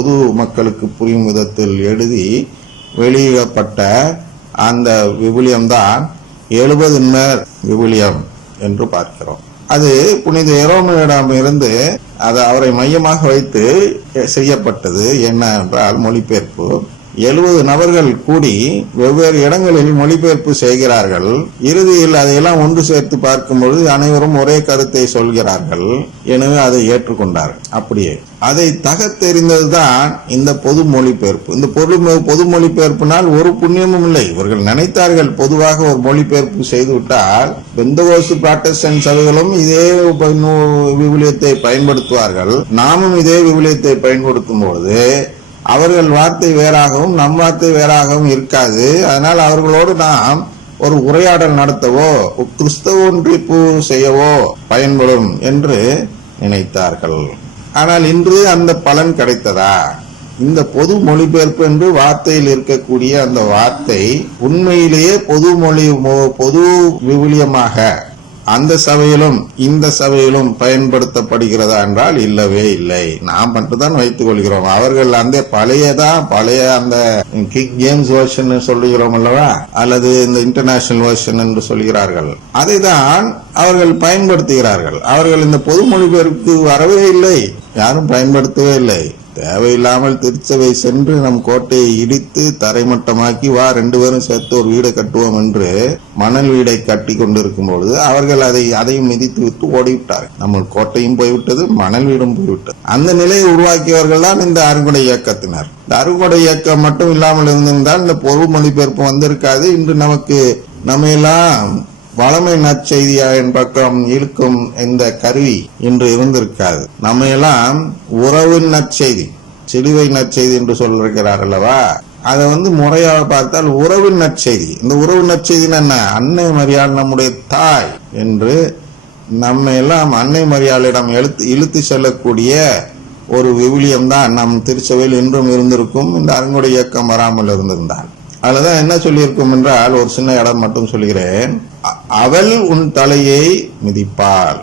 பொது மக்களுக்கு புரியும் விதத்தில் எழுதி வெளியிடப்பட்ட அந்த விவிலியம்தான் எழுபதின்மர் விவிலியம் என்று பார்க்கிறோம். அது புனித எரோமியிடம் இருந்து அது அவரை மையமாக வைத்து செய்யப்பட்டது. என்ன என்றால் மொழிபெயர்ப்பு. எழுபது நபர்கள் கூடி வெவ்வேறு இடங்களில் மொழிபெயர்ப்பு செய்கிறார்கள். இறுதியில் அதையெல்லாம் ஒன்று சேர்த்து பார்க்கும்பொழுது அனைவரும் ஒரே கருத்தை சொல்கிறார்கள். எனவே அதை ஏற்றுக்கொண்டார்கள் அப்படியே. அதை தகத்தெறிந்ததுதான் இந்த பொது மொழிபெயர்ப்பு. இந்த பொருள் பொது மொழிபெயர்ப்பினால் ஒரு புண்ணியமும் இல்லை. இவர்கள் நினைத்தார்கள் பொதுவாக ஒரு மொழிபெயர்ப்பு செய்துவிட்டால் பெந்தகோசு பிராட்டஸ்டன் சபைகளும் இதே விவிலியத்தை பயன்படுத்துவார்கள். நாமும் இதே விவிலியத்தை பயன்படுத்தும் பொழுது அவர்கள் வார்த்தை வேறாகவும் நம் வார்த்தை வேறாகவும் இருக்காது. அதனால் அவர்களோடு நாம் ஒரு உரையாடல் நடத்தவோ கிறிஸ்தவ ஒன்றிப்பு செய்யவோ பயன்படும் என்று நினைத்தார்கள். ஆனால் இன்று அந்த பலன் கிடைத்ததா? இந்த பொது மொழிபெயர்ப்பு என்று வார்த்தையில் இருக்கக்கூடிய அந்த வார்த்தை உண்மையிலேயே பொது மொழி மொ- பொது விவிலியமாக அந்த சபையிலும் இந்த சபையிலும் பயன்படுத்தப்படுகிறதா என்றால் இல்லவே இல்லை. நாம் மட்டும்தான் வைத்துக் கொள்கிறோம். அவர்கள் அந்த பழையதான் பழைய அந்த கிக் கேம்ஸ் வேர்ஷன் சொல்லுகிறோம் அல்லவா? அல்லது இந்த இன்டர்நேஷனல் வேர்ஷன் என்று சொல்கிறார்கள். அதை தான் அவர்கள் பயன்படுத்துகிறார்கள். அவர்கள் இந்த பொது மொழிபெயர்ப்பு வரவே இல்லை. யாரும் பயன்படுத்தவே இல்லை. தேவையில்லாமல் திருச்சபை சென்று நம் கோட்டையை இடித்து தரைமட்டமாக்கி வா ரெண்டு பேரும் சேர்த்து ஒரு வீடை கட்டுவோம் என்று மணல் வீடை கட்டி கொண்டிருக்கும் பொழுது அவர்கள் அதை அதையும் மிதித்து விட்டு ஓடிவிட்டார்கள். நம்ம கோட்டையும் போய்விட்டது மணல் வீடும் போய்விட்டது. அந்த நிலையை உருவாக்கியவர்கள் தான் இந்த அருங்குடை இயக்கத்தினர். இந்த அருங்குடை இயக்கம் மட்டும் இல்லாமல் இருந்திருந்தால் இந்த பொது மொழிபெயர்ப்பு வந்திருக்காது. இன்று நமக்கு நம்ம எல்லாம் வளமை நற்செய்தியாயின் பக்கம் இழுக்கும் இந்த கருவி இன்று இருந்திருக்காது. நம்ம எல்லாம் உறவின் நற்செய்தி சிலுவை நற்செய்தி என்று சொல்லிருக்கிறார் அல்லவா? அதை வந்து முறையாக பார்த்தால் உறவின் நற்செய்தி. இந்த உறவு நற்செய்தின்னு என்ன? அன்னை மரியாள் நம்முடைய தாய் என்று நம்ம எல்லாம் அன்னை மரியாளிடம் எழுத்து இழுத்து செல்லக்கூடிய ஒரு விவிலியம் தான் நம் திருச்சபையில் இன்றும் இருந்திருக்கும். இந்த அருங்குடை இயக்கம் வராமல் இருந்திருந்தால். அதுலதான் என்ன சொல்லியிருக்கும் என்றால் ஒரு சின்ன இடம் மட்டும் சொல்கிறேன் அவள் உன் தலையை மிதிப்பாள்.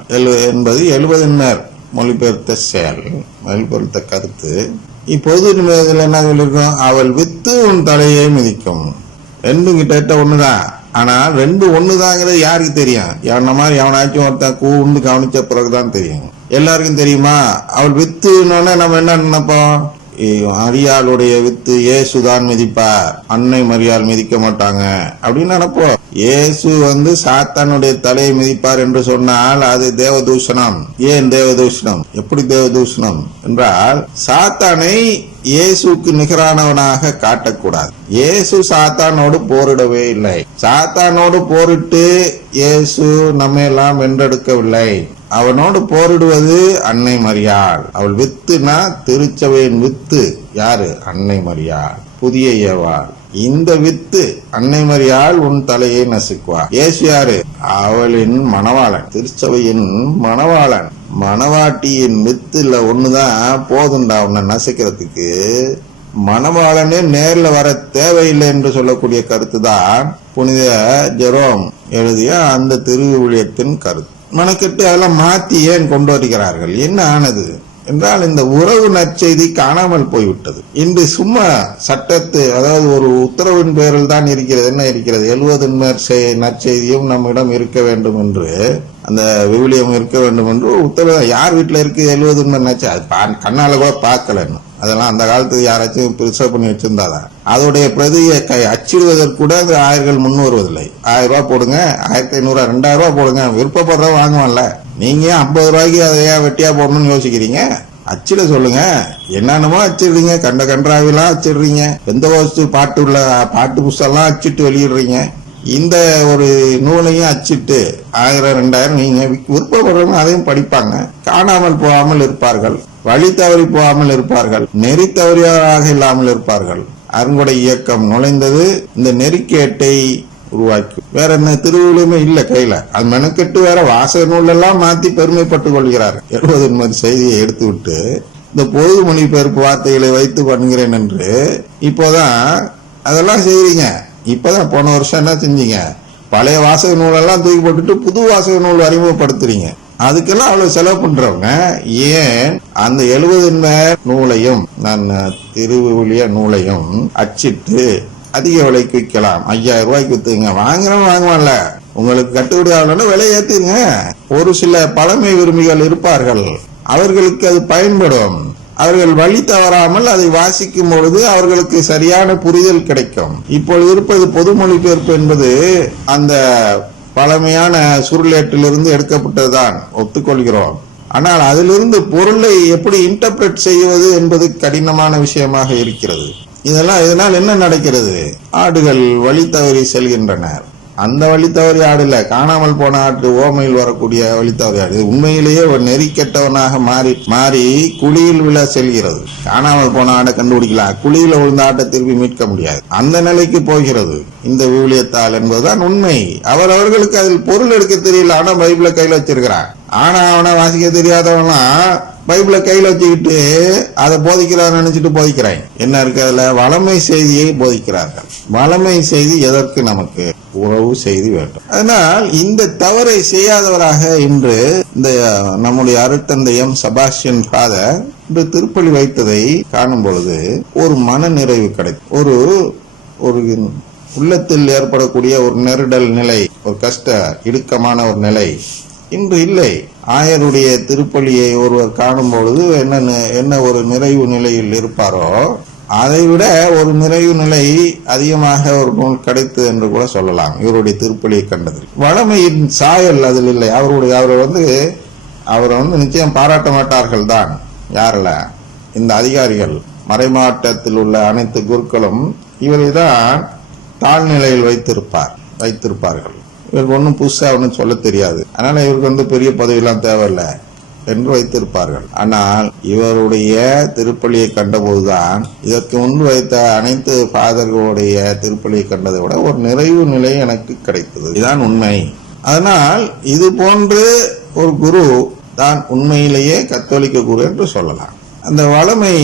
என்பது எழுபதினர் மொழிபெயர்த்த செயல் மொழிபெயர்த்த கருத்து. இப்போது இதில் என்ன சொல்லியிருக்கோம்? அவள் வித்து உன் தலையை மிதிக்கும். ரெண்டும் கிட்ட ஒண்ணுதான். ஆனா ரெண்டு ஒண்ணுதாங்கிறது யாருக்கு தெரியும்? எவன மாதிரி எவனாச்சும் ஒருத்தன் கூண்டு கவனிச்ச பிறகுதான் தெரியும். எல்லாருக்கும் தெரியுமா? அவள் வித்துனோடனே நம்ம என்ன நினைப்போம்? மரியாளுடைய வித்து ஏசுதான் மிதிப்பார். அன்னை மரியாள் மிதிக்க மாட்டாங்க. அப்படின்னு நினைப்போம். இயேசு வந்து சாத்தானுடைய தலையை மிதிப்பார் என்று சொன்னால் அது தேவதூஷணம். ஏன் தேவதூஷணம்? எப்படி தேவதூஷணம்? என்றால் சாத்தானை இயேசுக்கு நிகரானவனாக காட்டக்கூடாது. இயேசு சாத்தானோடு போரிடவே இல்லை. சாத்தானோடு போரிட்டு இயேசு நம்ம எல்லாம் வென்றெடுக்கவில்லை. அவனோடு போரிடுவது அன்னை மரியாள். அவள் வித்துனா திருச்சபையின் வித்து. யாரு? அன்னை மரியாள். புதிய ஏவாள். இந்த வித்து அன்னை மரியாள் உன் தலையை நசுக்குவார் ஏசு யாரு? அவளின் மணவாளன். திருச்சபையின் மணவாளன். மணவாட்டியின் வித்துல ஒண்ணுதான் போதுண்டா உன்னை நசுக்கிறதுக்கு. மணவாளனே நேர்ல வர தேவையில்லை என்று சொல்லக்கூடிய கருத்து தான் புனித ஜெரோம் எழுதிய அந்த திருவிழியத்தின் கருத்து. மனக்கெட்டு அதெல்லாம் மாற்றி ஏன் கொண்டு வருகிறார்கள்? என்ன ஆனது? என்றால் இந்த உறவு நற்செய்தி காணாமல் போய்விட்டது. இன்று சும்மா சட்டத்து அதாவது ஒரு உத்தரவின் பேரில் தான் இருக்கிறது. என்ன இருக்கிறது? எழுபது நற்செய்தியும் நம்மிடம் இருக்க வேண்டும் என்று அந்த விவிலியம் இருக்க வேண்டும் என்று உத்தரவு யார் வீட்டில் இருக்கு எழுபது நச்சு அது கண்ணால் கூட பார்க்கலன்னு அதெல்லாம் அந்த காலத்துக்கு யாராச்சும் ப்ரிசர்வ் பண்ணி வச்சிருந்தாதான். அதோடைய பிரதியை கை அச்சிடுவதற்கு கூட அது ஆயிரங்கள் முன் வருவதில்லை. ஆயிரம் ரூபாய் போடுங்க ஆயிரத்தி ஐநூறு ரெண்டாயிரம் ரூபாய் போடுங்க விருப்பப்படுறத வாங்குவான்ல. நீங்க ஏன் ஐம்பது ரூபாய்க்கு அதை ஏன் வெட்டியா போடணும்னு யோசிக்கிறீங்க? அச்சிட சொல்லுங்க. என்னென்னமோ அச்சிடுறீங்க கண்ட கன்றாவிலாம் அச்சிடுறீங்க எந்த வசத்து பாட்டு உள்ள பாட்டு புஸ்தகம்லாம் அச்சிட்டு வெளியிடுறீங்க. இந்த ஒரு நூலையும் அச்சிட்டு ஆயிரம் ரெண்டாயிரம் நீங்க விருப்பப்படுறவங்க அதையும் படிப்பாங்க. காணாமல் போகாமல் இருப்பார்கள். வழி தவறி போகாமல் இருப்பார்கள் நெறி தவறியவராக இல்லாமல் இருப்பார்கள். அருங்கொடை இயக்கம் நுழைந்தது இந்த நெறிக்கேட்டை உருவாக்கி. வேற என்ன திருவிழியுமே இல்ல கையில. அது மெனக்கெட்டு வேற வாசக நூலெல்லாம் மாத்தி பெருமைப்பட்டுக் கொள்கிறார். எழுபது மாதிரி செய்தியை எடுத்துவிட்டு இந்த பொது மொழிபெயர்ப்பு வார்த்தைகளை வைத்து பண்ணுகிறேன் என்று இப்போதான் அதெல்லாம் செய்றீங்க. இப்பதான் போன வருஷம் என்ன செஞ்சீங்க? பழைய வாசக நூலெல்லாம் தூக்கி போட்டுட்டு புது வாசக நூல் அறிமுகப்படுத்துறீங்க. அதுக்கெல்லாம் அவ்வளவு செலவு பண்றவங்க ஏன் அந்த எழுபது நூலையும் நான் திருவிழிய நூலையும் அச்சிட்டு அதிக விலைக்கு விற்கலாம். ஐயாயிரம் ரூபாய்க்கு வித்துங்க. வாங்குறோம் வாங்குவான்ல. உங்களுக்கு கட்டுப்படி விலை ஏத்துங்க ஒரு சில பழமை விரும்பிகள் இருப்பார்கள். அவர்களுக்கு அது பயன்படும். அவர்கள் வழி தவறாமல் அதை வாசிக்கும் பொழுது அவர்களுக்கு சரியான புரிதல் கிடைக்கும். இப்பொழுது இருப்பது பொது மொழிபெயர்ப்பு என்பது அந்த பழமையான சுருளேட்டிலிருந்து எடுக்கப்பட்டதுதான் ஒத்துக்கொள்கிறோம். ஆனால் அதிலிருந்து பொருளை எப்படி இன்டர்பிரட் செய்வது என்பது கடினமான விஷயமாக இருக்கிறது. இதெல்லாம் இதனால் என்ன நடக்கிறது? ஆடுகள் வழி தவறி செல்கின்றனர். அந்த வழித்தவறி ஆடல காணாமல் போன ஆட்டு ஓமையில் வரக்கூடிய வழித்தவறி ஆடு. இது உண்மையிலேயே ஒரு நெறிக்கெட்டவனாக மாறி மாறி குழியில் விழ செல்கிறது. காணாமல் போன ஆடை கண்டுபிடிக்கலாம் குழியில விழுந்த ஆட்டை திருப்பி மீட்க முடியாது. அந்த நிலைக்கு போகிறது இந்த விவிலியத்தால் என்பதுதான் உண்மை. அவர் அவர்களுக்கு அதில் பொருள் எடுக்க தெரியல. ஆனா பைபிளை கையில் வச்சிருக்கிறான் ஆனா அவனை வாசிக்க தெரியாதவனா பைபிளை கையில் வச்சுக்கிட்டு அதை போதிக்கிறார் நினைச்சிட்டு போதிக்கிறாங்க என்ன இருக்கு அதுல? வளமை செய்தியை போதிக்கிறார்கள். வளமை செய்தி எதற்கு நமக்கு? உறவு செய்தி வேண்டும். அதனால் இந்த தவறை செய்யாதவராக இன்று இந்த நம்முடைய அருட்தந்தையம் சபாஷியன் ஃபாதர் இந்த திருப்பலி வைத்ததை காணும் பொழுது ஒரு மன நிறைவு கிடைக்கும். ஒரு ஒரு உள்ளத்தில் ஏற்படக்கூடிய ஒரு நெருடல் நிலை ஒரு கஷ்ட இடுக்கமான ஒரு நிலை இன்று இல்லை. ஆயருடைய திருப்பலியை ஒருவர் காணும் பொழுது என்ன என்ன ஒரு நிறைவு நிலையில் இருப்பாரோ அதை விட ஒரு நிறைவு நிலை அதிகமாக ஒரு நூல் கிடைத்தது என்று கூட சொல்லலாம். இவருடைய திருப்பலியை கண்டது வளமையின் சாயல் அதில் இல்லை. அவருடைய அவர் வந்து அவரை வந்து நிச்சயம் பாராட்ட மாட்டார்கள் தான். யாரில்? இந்த அதிகாரிகள். மறைமாவட்டத்தில் உள்ள அனைத்து குருக்களும் இவரை தான் தாழ்நிலையில் வைத்திருப்பார் வைத்திருப்பார்கள். இவருக்கு ஒன்றும் புதுசாக ஒன்றும் சொல்ல தெரியாது. அதனால இவருக்கு வந்து பெரிய பதவியெல்லாம் தேவையில்லை என்று வைத்திருப்பார்கள். ஆனால் இவருடைய திருப்பலியை கண்டபோதுதான் இதற்கு முன்பு வைத்த அனைத்து ஃபாதர்களுடைய திருப்பலியை கண்டதை விட ஒரு நிறைவு நிலை எனக்கு கிடைத்தது. இதுதான் உண்மை. அதனால் இது போன்று ஒரு குரு தான் உண்மையிலேயே கத்தோலிக்க குரு என்று சொல்லலாம். அந்த வளமை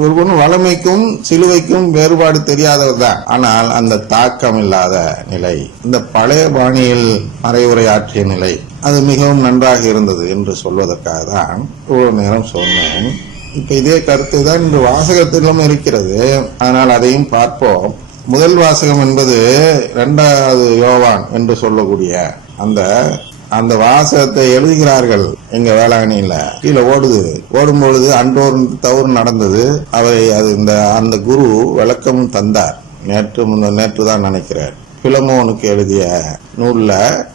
ஒரு பொண்ணு வளமைக்கும் சிலுவைக்கும் வேறுபாடு தெரியாதவர் தான். ஆனால் அந்த தாக்கம் இல்லாத நிலை இந்த பழைய பாணியில் மறைவுரை ஆற்றிய நிலை அது மிகவும் நன்றாக இருந்தது என்று சொல்வதற்காக தான் இவ்வளவு நேரம் சொன்னேன். இப்ப இதே கருத்து தான் இன்று வாசகத்திலும் இருக்கிறது. அதனால் அதையும் பார்ப்போம். முதல் வாசகம் என்பது இரண்டாவது யோவான் என்று சொல்லக்கூடிய அந்த அந்த வாசகத்தை எழுதுகிறார்கள். எங்க வேளாங்கண்ணியில. கீழே ஓடுது. ஓடும் பொழுது அன்றோர் தவறு நடந்தது. அவரை அது இந்த அந்த குரு விளக்கம் தந்தார். நேற்று முன்ன நேற்று தான் நினைக்கிறார். பிலமோனுக்கு எழுதிய நூல்ல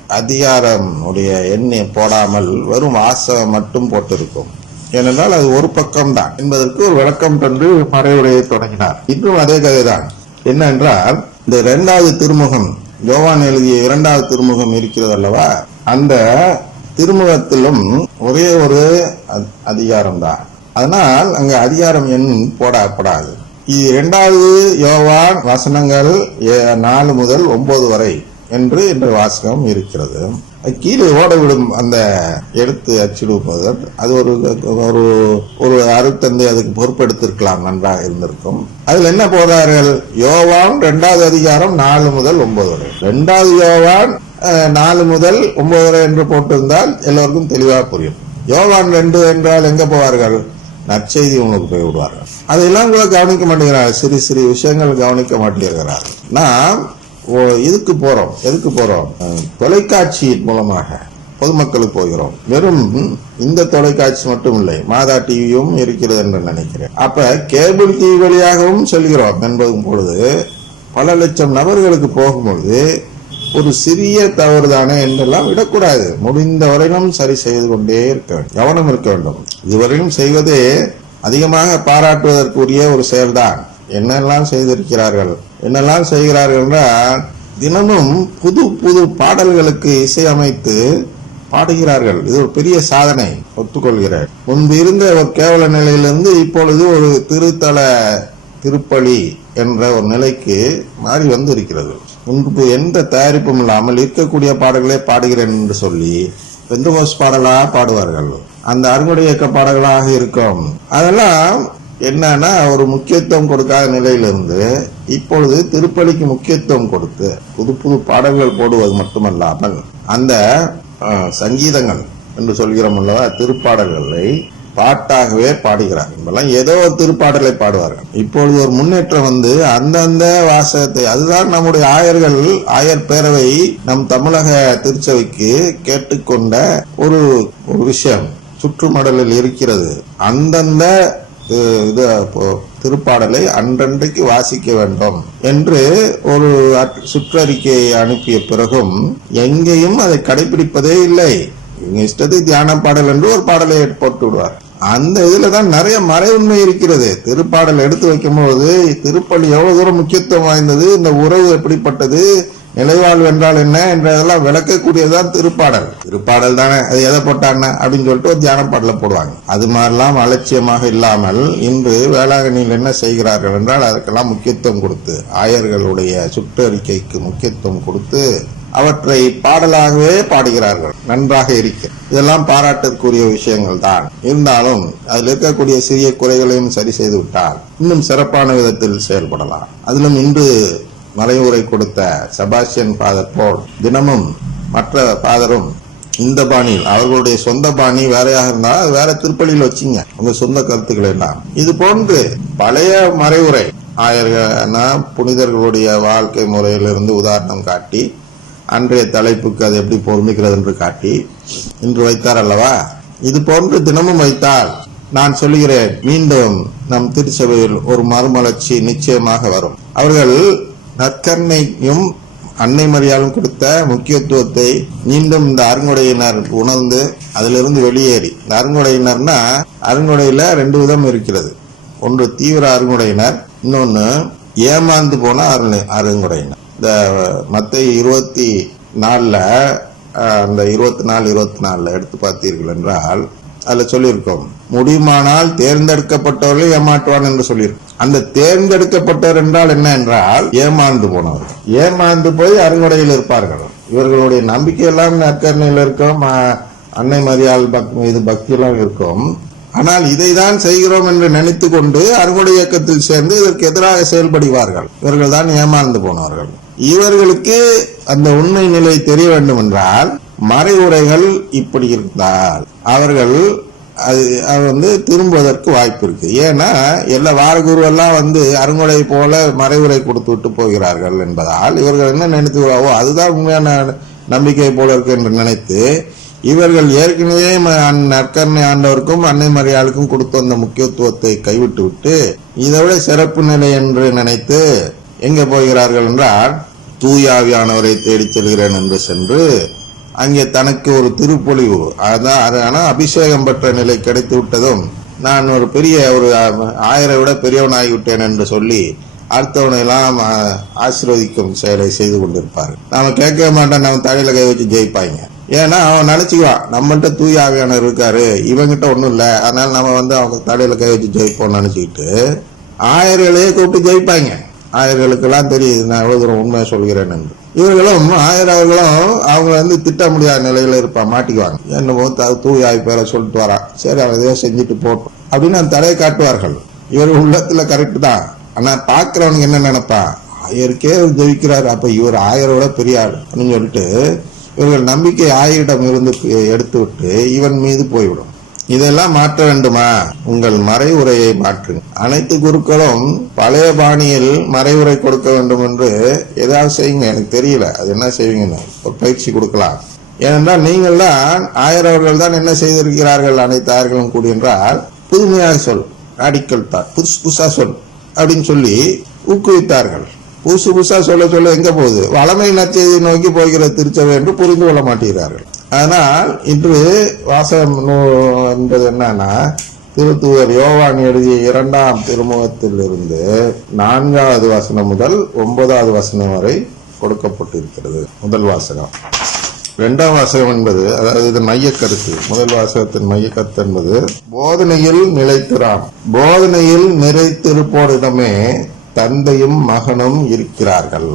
அதிகாரம் உடைய எண்ணை போடாமல் வெறும் வாசகம் மட்டும் போட்டிருக்கும். ஏனென்றால் அது ஒரு பக்கம் தான் என்பதற்கு ஒரு விளக்கம் தந்து மறைவுரையை தொடங்கினார். இன்றும் அதே கதைதான். என்னென்றால் இந்த இரண்டாவது திருமுகம் ஜோவான் எழுதிய இரண்டாவது திருமுகம் இருக்கிறது அல்லவா? அந்த திருமுகத்திலும் ஒரே ஒரு அதிகாரம் தான் அதனால் அங்க அதிகாரம் எண் போடப்படாது. இது இரண்டாவது யோவான் வசனங்கள் ஏ- நாலு முதல் ஒன்பது வரை என்று இன்று வாசகம் இருக்கிறது. கீழே ஓட விடும் அந்த எடுத்து அச்சிடுவது அது ஒரு ஒரு ஒரு அறுபத்தந்து அதுக்கு பொறுப்பெடுத்திருக்கலாம் நன்றாக இருந்திருக்கும். அதுல என்ன போறார்கள் யோவான் இரண்டாவது அதிகாரம் நாலு முதல் ஒன்பது வரை. இரண்டாவது யோவான் நாலு முதல் ஒன்பது வரை என்று போட்டிருந்தால் எல்லோருக்கும் தெளிவாக புரியும். யோகான் ரெண்டு என்றால் எங்க போவார்கள்? நற்செய்தி உனக்கு போய் விடுவார்கள் அதெல்லாம் கூட கவனிக்க மாட்டேங்கிறார்கள் சிறு சிறு விஷயங்கள் கவனிக்க மாட்டேங்கிறார்கள் நாம் ஓ, இதுக்கு போறோம்? எதுக்கு போறோம்? தொலைக்காட்சி தொலைக்காட்சியின் மூலமாக பொதுமக்களுக்கு போகிறோம். வெறும் இந்த தொலைக்காட்சி மட்டும் இல்லை மாதா டிவியும் இருக்கிறது என்று நினைக்கிறேன். அப்ப கேபிள் டிவி வழியாகவும் செல்கிறோம் என்பதும் பொழுது பல லட்சம் நபர்களுக்கு போகும்பொழுது ஒரு சிறிய தவறு தானே என்றெல்லாம் விடக்கூடாது. முடிந்த வரையிலும் சரி செய்து கொண்டே இருக்க வேண்டும். கவனம் இருக்க வேண்டும். இதுவரையிலும் செய்வது அதிகமாக பாராட்டுவதற்குரிய ஒரு செயல்தான். என்னெல்லாம் செய்திருக்கிறார்கள்? என்னெல்லாம் செய்கிறார்கள் என்றால் தினமும் புது புது பாடல்களுக்கு இசையமைத்து பாடுகிறார்கள். இது ஒரு பெரிய சாதனை ஒத்துக்கொள்கிறேன். முன்பு இருந்த ஒரு கேவல நிலையிலிருந்து இப்பொழுது ஒரு திருத்தல திருப்பலி என்ற ஒரு நிலைக்கு மாறி வந்து இருக்கிறது முன்பு எந்த தயாரிப்பும் இல்லாமல் இருக்கக்கூடிய பாடல்களே பாடுகிறேன் என்று சொல்லி பெந்தகோஸ் பாடலாக பாடுவார்கள். அந்த அறுவடை இயக்க பாடல்களாக இருக்கும். அதெல்லாம் என்னன்னா ஒரு முக்கியத்துவம் கொடுக்காத நிலையிலிருந்து இப்பொழுது திருப்பலிக்கு முக்கியத்துவம் கொடுத்து புது புது பாடல்கள் போடுவது மட்டுமல்லாமல் அந்த சங்கீதங்கள் என்று சொல்கிறோம் அல்லவா திருப்பாடல்களை பாட்டாகவே பாடுகிறார். இப்பெல்லாம் ஏதோ ஒரு திருப்பாடலை பாடுவார்கள். இப்பொழுது ஒரு முன்னேற்றம் வந்து அந்தந்த வாசகத்தை அதுதான் நம்முடைய ஆயர்கள் ஆயர் பேரவை நம் தமிழக திருச்சபைக்கு கேட்டுக்கொண்ட ஒரு ஒரு விஷயம். சுற்றுமடலில் இருக்கிறது. அந்தந்த இது- திருப்பாடலை அன்றன்றைக்கு வாசிக்க வேண்டும் என்று ஒரு சுற்றறிக்கையை அனுப்பிய பிறகும் எங்கேயும் அதை கடைபிடிப்பதே இல்லை. இவங்க இஷ்டத்தை தியான பாடல் என்று ஒரு பாடலை போட்டு விடுவார் அந்த இதுல தான் நிறைய மறைவுண்மை இருக்கிறது. திருப்பாடல் எடுத்து வைக்கும்போது திருப்பள்ளி எவ்வளவு தூரம் முக்கியத்துவம் வாய்ந்தது? இந்த உறவு எப்படிப்பட்டது? நிலைவாழ்வு என்றால் என்ன? என்றதெல்லாம் விளக்கக்கூடியதுதான் திருப்பாடல். திருப்பாடல் தானே? அது எதை போட்டாங்க அப்படின்னு சொல்லிட்டு ஒரு தியான பாடலை போடுவாங்க. அது மாதிரிலாம் அலட்சியமாக இல்லாமல் இன்று வேளாங்கண்ணியில் என்ன செய்கிறார்கள் என்றால் அதற்கெல்லாம் முக்கியத்துவம் கொடுத்து ஆயர்களுடைய சுற்றறிக்கைக்கு முக்கியத்துவம் கொடுத்து அவற்றை பாடலாகவே பாடுகிறார்கள். நன்றாக இருக்கிறது இதெல்லாம் பாராட்டிற்குரிய விஷயங்கள் தான். இருந்தாலும் அதில் இருக்கக்கூடிய சிறிய குறைகளையும் சரி செய்து விட்டால் இன்னும் சிறப்பான விதத்தில் செயல்படலாம். அதிலும் இன்று மறைவுரை கொடுத்த செபாஸ்டியன் ஃபாதர் போல் தினமும் மற்ற ஃபாதரும் இந்த பாணியில் அவர்களுடைய சொந்த பாணி வேறையாக இருந்தால் வேற திருப்பலியில் வச்சிங்க. உங்க சொந்த கருத்துக்கள் எல்லாம் இது போன்று பழைய மறைவுரை ஆயர்கள்னா புனிதர்களுடைய வாழ்க்கை முறையிலிருந்து உதாரணம் காட்டி அன்றைய தலைப்புக்கு அது எப்படி பொருந்துகிறது என்று காட்டி இன்று வைத்தார் அல்லவா? இது போன்று தினமும் வைத்தால் நான் சொல்லுகிறேன் மீண்டும் நம் திருச்சபையில் ஒரு மறுமலர்ச்சி நிச்சயமாக வரும். அவர்கள் நற்கண்ணையும் அன்னை மரியாலும் கொடுத்த முக்கியத்துவத்தை மீண்டும் இந்த அருங்குடையினர் உணர்ந்து அதிலிருந்து வெளியேறி. இந்த அருங்குடையினர்னா அருங்குடையில ரெண்டு விதம் இருக்கிறது. ஒன்று தீவிர அருங்குடையினர் இன்னொன்னு ஏமாந்து போன அருணை அருங்குடையினர். இந்த மற்ற இருபத்தி நாலில் அந்த இருபத்தி நாலு இருபத்தி நாலில் எடுத்து பார்த்தீர்கள் என்றால் அதில் சொல்லியிருக்கோம் முடியுமானால் தேர்ந்தெடுக்கப்பட்டவர்களை ஏமாற்றுவான் என்று சொல்லியிருக்கோம். அந்த தேர்ந்தெடுக்கப்பட்டவர் என்றால் என்ன என்றால் ஏமாந்து போனவர். ஏமாந்து போய் அறுவடையில் இருப்பார்கள். இவர்களுடைய நம்பிக்கை எல்லாம் நற்கரணையில் இருக்கும் அன்னை மரியாள் பக் இது பக்தியெல்லாம் இருக்கும். ஆனால் இதை தான் செய்கிறோம் என்று நினைத்து கொண்டு அறுவடை இயக்கத்தில் சேர்ந்து இதற்கு எதிராக செயல்படுவார்கள். இவர்கள் தான் ஏமாந்து போனவர்கள். இவர்களுக்கு அந்த உண்மை நிலை தெரிய வேண்டும் என்றால் மறைவுரைகள் இப்படி இருந்தால் அவர்கள் அது அது வந்து திரும்புவதற்கு வாய்ப்பு இருக்கு. ஏன்னா எல்லா வாரகுரு எல்லாம் வந்து அருங்குடை போல மறைவுரை கொடுத்து விட்டு போகிறார்கள் என்பதால் இவர்கள் என்ன நினைத்து அதுதான் உண்மையான நம்பிக்கை போல இருக்கு என்று நினைத்து இவர்கள் ஏற்கனவே ம- நற்கருணை ஆண்டவருக்கும் அன்னை மரியாளுக்கும் கொடுத்து வந்த முக்கியத்துவத்தை கைவிட்டு விட்டு இதை விட சிறப்பு நிலை என்று நினைத்து எங்கே போகிறார்கள் என்றால் தூயாவியானவரை தேடிச் செல்கிறேன் என்று சென்று அங்கே தனக்கு ஒரு திருப்பொழிவு அதான் அது ஆனால் அபிஷேகம் பெற்ற நிலை கிடைத்து விட்டதும் நான் ஒரு பெரிய ஒரு ஆயிரம் விட பெரியவன் ஆகிவிட்டேன் என்று சொல்லி அடுத்தவனை எல்லாம் ஆசீர்வதிக்கும் செயலை செய்து கொண்டிருப்பார்கள். நாம கேட்க மாட்டோம் நம்ம தலையில கை வச்சு ஜெயிப்பாங்க ஏன்னா அவன் நினைச்சுக்குவான் நம்மகிட்ட தூய ஆவியானவர் இருக்காரு இவங்கிட்ட ஒன்றும் இல்லை. அதனால நம்ம வந்து அவங்க தலையில் கை வச்சு ஜெயிப்போம்னு நினச்சிக்கிட்டு ஆயர்களையே கூப்பிட்டு ஜெயிப்பாங்க. ஆயர்களுக்கெல்லாம் தெரியுது நான் எவ்வளோ தூரம் உண்மையை சொல்கிறேன் என்று இவர்களும் ஆயர் அவர்களும் அவங்க வந்து திட்ட முடியாத நிலையில இருப்பா மாட்டிக்குவாங்க. என்னமோ த- தூய ஆவி பேரை சொல்லிட்டு வரான். சரி அவன் எதையோ செஞ்சுட்டு போட்டோம். அப்படின்னு அந்த தலையை காட்டுவார்கள். இவர் உள்ளத்துல கரெக்டு தான். ஆனா பாக்குறவனுக்கு என்ன நினைப்பான்? ஆயருக்கே ஜெயிக்கிறாரு. அப்ப இவர் ஆயரோட பெரிய ஆள். அப்படின்னு சொல்லிட்டு இவர்கள் நம்பிக்கை ஆயிடம் இருந்து எடுத்து விட்டு இவன் மீது போய்விடும். இதெல்லாம் மாற்ற வேண்டுமா? உங்கள் மறைவுரையை மாற்றுங்க. அனைத்து குருக்களும் பழைய பாணியில் மறைவுரை கொடுக்க வேண்டும் என்று ஏதாவது செய்யுங்க. எனக்கு தெரியல. அது என்ன செய்வீங்கன்னு. ஒரு பயிற்சி கொடுக்கலாம். ஏனென்றால் நீங்கள் தான் ஆயிரவர்கள் தான் என்ன செய்திருக்கிறார்கள் அனைத்து ஆயர்களும் கூடி என்றால் புதுமையாக சொல். ராடிக்கல் தான் புதுசு புதுசா சொல். அப்படின்னு சொல்லி ஊக்குவித்தார்கள். புதுசு புதுசாக சொல்ல சொல்ல எங்கே போகுது? வளமை நச்செய்தியை நோக்கி போகிற திருச்சபை என்று புரிந்து கொள்ள மாட்டேங்கிறார்கள். ஆனால் இன்று வாசகம் நூ- என்பது என்னன்னா திருத்துவர் யோவான் எழுதிய இரண்டாம் திருமுகத்திலிருந்து நான்காவது வசனம் முதல் ஒன்பதாவது வசனம் வரை கொடுக்கப்பட்டிருக்கிறது முதல் வாசகம். இரண்டாம் வாசகம் என்பது அதாவது இது மைய கருத்து முதல் வாசகத்தின் மைய கருத்து என்பது போதனையில் நிலைத்திராம். போதனையில் நிறைத்திருப்போரிடமே தந்தையும் மகனும் இருக்கிறார்கள்.